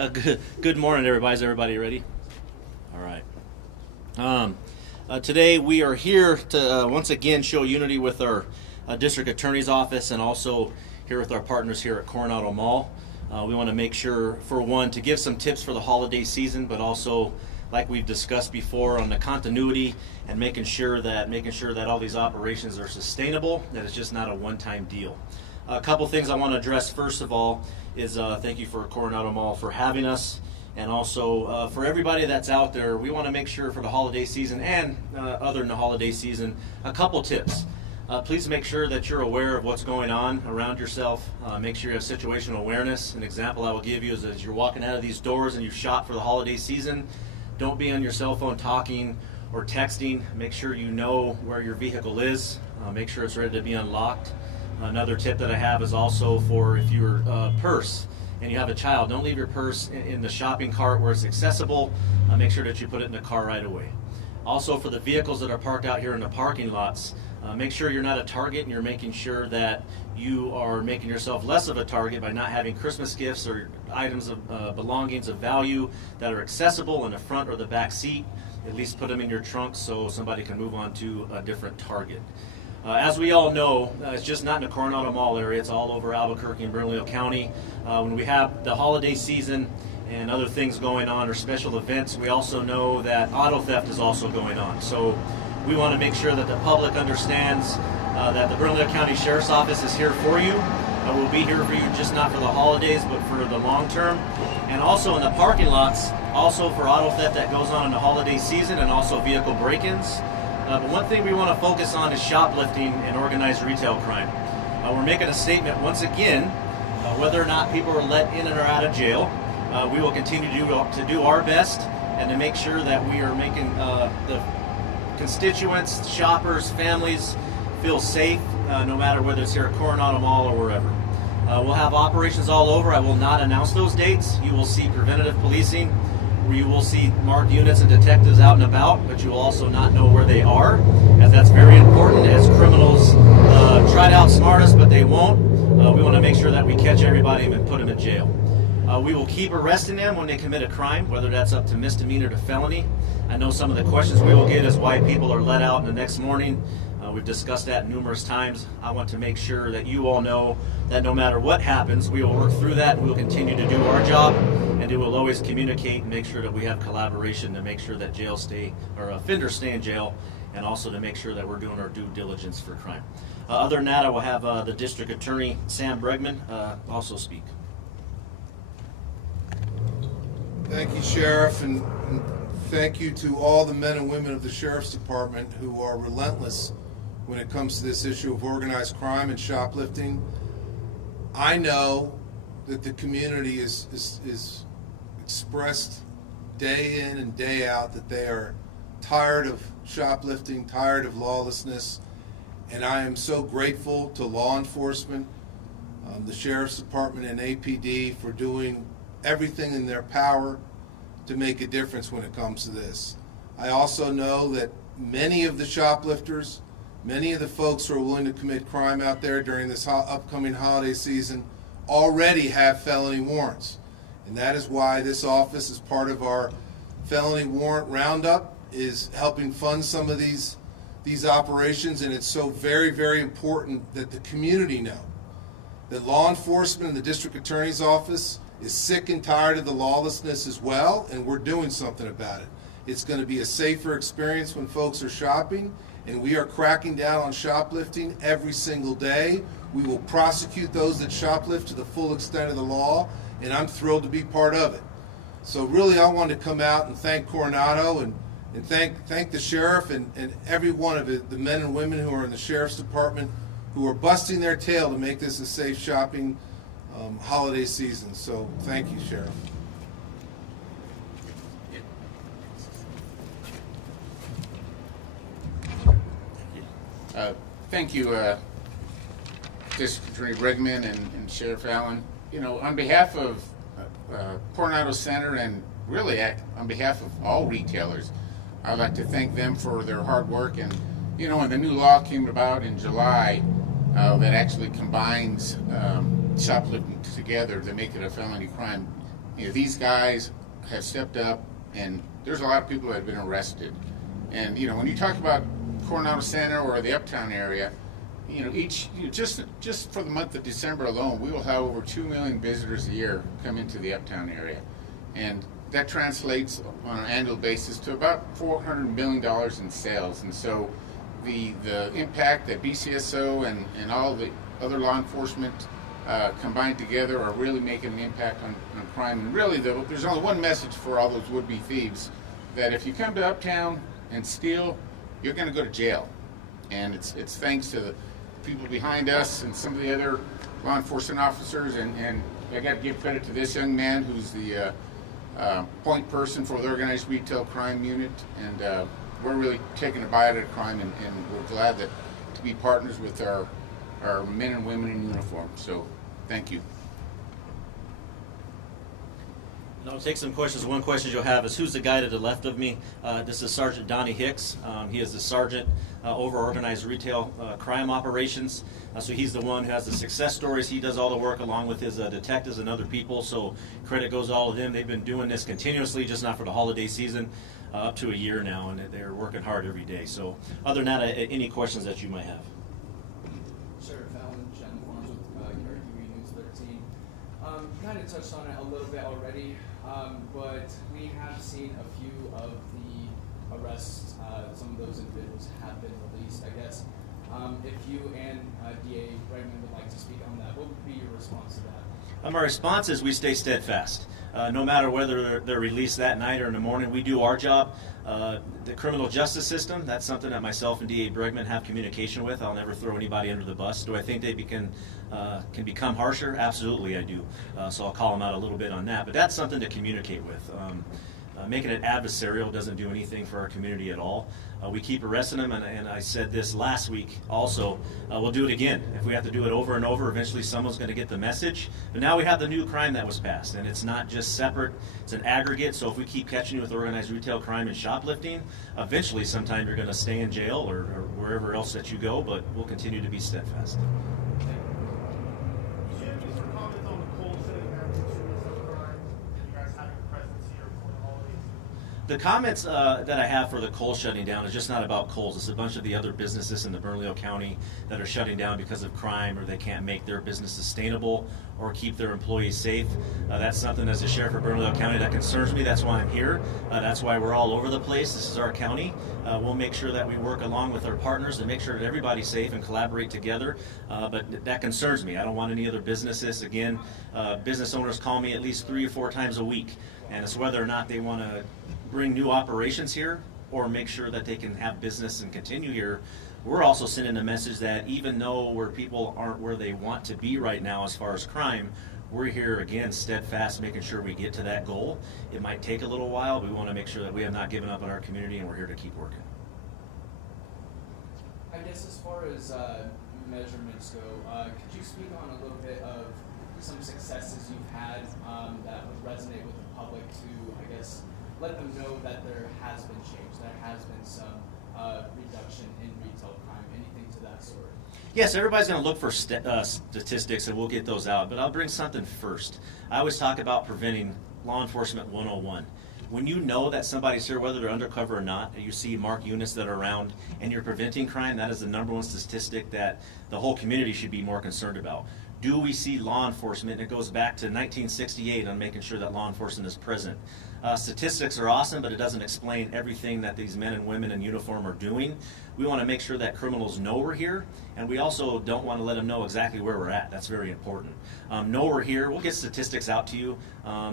Good morning, everybody. Is everybody ready? All right. Today we are here to once again show unity with our district attorney's office and also here with our partners here at Coronado Mall. We want to make sure, for one, to give some tips for the holiday season, but also, like we've discussed before, on the continuity and making sure that all these operations are sustainable, that it's just not a one-time deal. A couple things I want to address. First of all is thank you for Coronado Mall for having us, and also for everybody that's out there. We want to make sure for the holiday season and other than the holiday season, a couple tips. Please make sure that you're aware of what's going on around yourself. Make sure you have situational awareness. An example I will give you is as you're walking out of these doors and you shop for the holiday season, don't be on your cell phone talking or texting. Make sure you know where your vehicle is. Make sure it's ready to be unlocked. Another tip that I have is also for if you're purse and you have a child, don't leave your purse in the shopping cart where it's accessible. Make sure that you put it in the car right away. Also, for the vehicles that are parked out here in the parking lots, make sure you're not a target and you're making sure that you are making yourself less of a target by not having Christmas gifts or items of belongings of value that are accessible in the front or the back seat. At least put them in your trunk so somebody can move on to a different target. As we all know, it's just not in the Coronado Mall area, it's all over Albuquerque and Bernalillo County. When we have the holiday season and other things going on or special events, we also know that auto theft is also going on. So we want to make sure that the public understands that the Bernalillo County Sheriff's Office is here for you. We'll be here for you just not for the holidays, but for the long term. And also in the parking lots, also for auto theft that goes on in the holiday season and also vehicle break-ins. But one thing we want to focus on is shoplifting and organized retail crime. We're making a statement once again, whether or not people are let in and are out of jail. We will continue to do our best and to make sure that we are making the constituents, shoppers, families feel safe, no matter whether it's here at Coronado Mall or wherever. We'll have operations all over. I will not announce those dates. You will see preventative policing, where you will see marked units and detectives out and about, but you will also not know where they are, as that's very important as criminals try to outsmart us, but they won't. We want to make sure that we catch everybody and put them in jail. We will keep arresting them when they commit a crime, whether that's up to misdemeanor to felony. I know some of the questions we will get is why people are let out in the next morning. We've discussed that numerous times. I want to make sure that you all know that no matter what happens, we will work through that and we will continue to do our job, and we will always communicate and make sure that we have collaboration to make sure that offenders stay in jail, and also to make sure that we're doing our due diligence for crime. Other than that, I will have the District Attorney, Sam Bregman, also speak. Thank you, Sheriff, and thank you to all the men and women of the Sheriff's Department who are relentless when it comes to this issue of organized crime and shoplifting. I know that the community is expressed day in and day out that they are tired of shoplifting, tired of lawlessness, and I am so grateful to law enforcement, the Sheriff's Department and APD for doing everything in their power to make a difference when it comes to this. I also know that many of the shoplifters, many of the folks who are willing to commit crime out there during this upcoming holiday season already have felony warrants. And that is why this office, as part of our felony warrant roundup, is helping fund some of these operations. And it's so very, very important that the community know that law enforcement and the district attorney's office is sick and tired of the lawlessness as well, and we're doing something about it. It's going to be a safer experience when folks are shopping, and we are cracking down on shoplifting every single day. We will prosecute those that shoplift to the full extent of the law, and I'm thrilled to be part of it. So really, I wanted to come out and thank Coronado and thank the sheriff and every one of the men and women who are in the Sheriff's Department who are busting their tail to make this a safe shopping holiday season. So thank you, Sheriff. Thank you, District Attorney Bregman and Sheriff Allen. You know, on behalf of Coronado Center and really on behalf of all retailers, I'd like to thank them for their hard work. And you know, when the new law came about in July, that actually combines shoplifting together to make it a felony crime, You know, these guys have stepped up, and there's a lot of people that have been arrested. And you know, when you talk about Coronado Center or the Uptown area, you know, just for the month of December alone, we will have over 2 million visitors a year come into the Uptown area, and that translates on an annual basis to about $400 million in sales. And so the impact that BCSO and all the other law enforcement combined together are really making an impact on crime. And really, there's only one message for all those would-be thieves, that if you come to Uptown and steal, you're going to go to jail. And it's thanks to the people behind us and some of the other law enforcement officers. And I got to give credit to this young man who's the point person for the organized retail crime unit. And we're really taking a bite at crime, and we're glad to be partners with our men and women in uniform. So thank you. And I'll take some questions. One question you'll have is, who's the guy to the left of me? This is Sergeant Donnie Hicks. He is the sergeant over organized retail crime operations. So he's the one who has the success stories. He does all the work along with his detectives and other people. So credit goes to all of them. They've been doing this continuously, just not for the holiday season, up to a year now, and they're working hard every day. So other than that, any questions that you might have? Sheriff Allen, Jen Farms with KRQE News 13. Kind of touched on it a little bit already, but we have seen a few of the arrests. Some of those individuals have been released. I guess if you and DA Bregman would like to speak on that, what would be your response to that? My response is we stay steadfast. No matter whether they're released that night or in the morning, we do our job. The criminal justice system, that's something that myself and DA Bregman have communication with. I'll never throw anybody under the bus. Do I think they can become harsher? Absolutely, I do. So I'll call them out a little bit on that. But that's something to communicate with. Making it adversarial doesn't do anything for our community at all. We keep arresting them, and I said this last week also, we'll do it again. If we have to do it over and over, eventually someone's going to get the message. But now we have the new crime that was passed, and it's not just separate, it's an aggregate. So if we keep catching you with organized retail crime and shoplifting, eventually sometime you're going to stay in jail or wherever else that you go, but we'll continue to be steadfast. The comments that I have for the Kohl's shutting down is just not about Kohl's. It's a bunch of the other businesses in the Bernalillo County that are shutting down because of crime, or they can't make their business sustainable or keep their employees safe. That's something as a sheriff of Bernalillo County that concerns me. That's why I'm here. That's why we're all over the place. This is our county. We'll make sure that we work along with our partners and make sure that everybody's safe and collaborate together. But that concerns me. I don't want any other businesses. Again, business owners call me at least 3 or 4 times a week, and it's whether or not they want to bring new operations here or make sure that they can have business and continue here. We're also sending a message that even though where people aren't where they want to be right now as far as crime, we're here again steadfast, making sure we get to that goal. It might take a little while, but we want to make sure that we have not given up on our community, and we're here to keep working. I guess as far as measurements go, could you speak on a little bit of some successes you've had that would resonate with the public to, I guess, let them know that there has been change, there has been some reduction in retail crime, anything to that sort? Yes, everybody's going to look for statistics, and we'll get those out, but I'll bring something first. I always talk about preventing law enforcement 101. When you know that somebody's here, whether they're undercover or not, and you see marked units that are around and you're preventing crime, that is the #1 statistic that the whole community should be more concerned about. Do we see law enforcement? It goes back to 1968 on making sure that law enforcement is present. Statistics are awesome, but it doesn't explain everything that these men and women in uniform are doing. We want to make sure that criminals know we're here, and we also don't want to let them know exactly where we're at. That's very important. Know we're here. We'll get statistics out to you.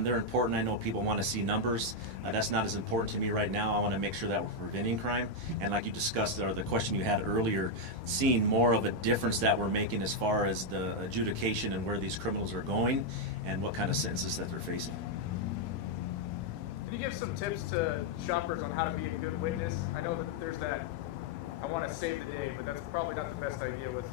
They're important. I know people want to see numbers. That's not as important to me right now. I want to make sure that we're preventing crime. And like you discussed, or the question you had earlier, seeing more of a difference that we're making as far as the adjudication and where these criminals are going and what kind of sentences that they're facing. Can you give some tips to shoppers on how to be a good witness? I know that there's that, I want to save the day, but that's probably not the best idea with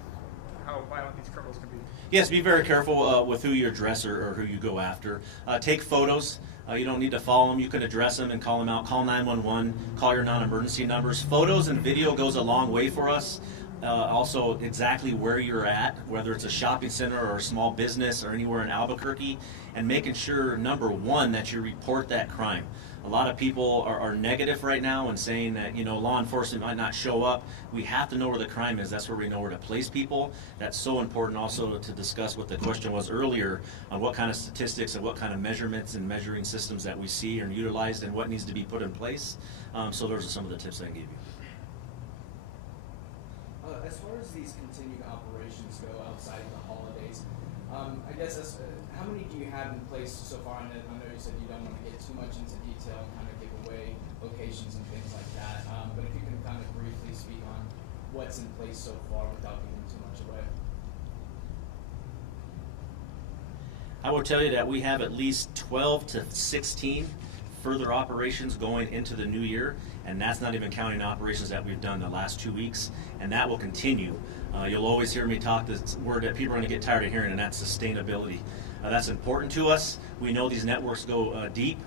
how violent these criminals can be. Yes, be very careful with who you address or who you go after. Take photos. You don't need to follow them. You can address them and call them out. Call 911. Call your non-emergency numbers. Photos and video goes a long way for us. Also exactly where you're at, whether it's a shopping center or a small business or anywhere in Albuquerque, and making sure, number one, that you report that crime. A lot of people are negative right now and saying that, you know, law enforcement might not show up. We have to know where the crime is. That's where we know where to place people. That's so important also to discuss what the question was earlier on what kind of statistics and what kind of measurements and measuring systems that we see are utilized and what needs to be put in place. So those are some of the tips I can give you. As far as these continued operations go outside of the holidays, I guess how many do you have in place so far? And I know you said you don't want to get too much into detail and kind of give away locations and things like that. But if you can kind of briefly speak on what's in place so far without giving too much away. I will tell you that we have at least 12 to 16 further operations going into the new year, and that's not even counting operations that we've done the last 2 weeks, and that will continue. You'll always hear me talk this word that people are going to get tired of hearing, and that's sustainability. That's important to us. We know these networks go deep.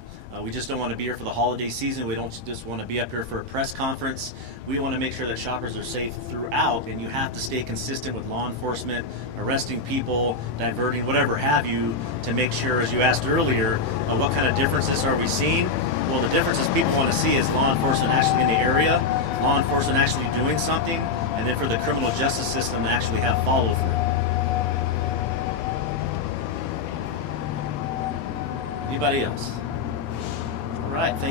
We just don't want to be here for the holiday season. We don't just want to be up here for a press conference. We want to make sure that shoppers are safe throughout, and you have to stay consistent with law enforcement, arresting people, diverting, whatever have you, to make sure, as you asked earlier, what kind of differences are we seeing? Well, the differences people want to see is law enforcement actually in the area, law enforcement actually doing something, and then for the criminal justice system to actually have follow-through. Anybody else? All right, thank you.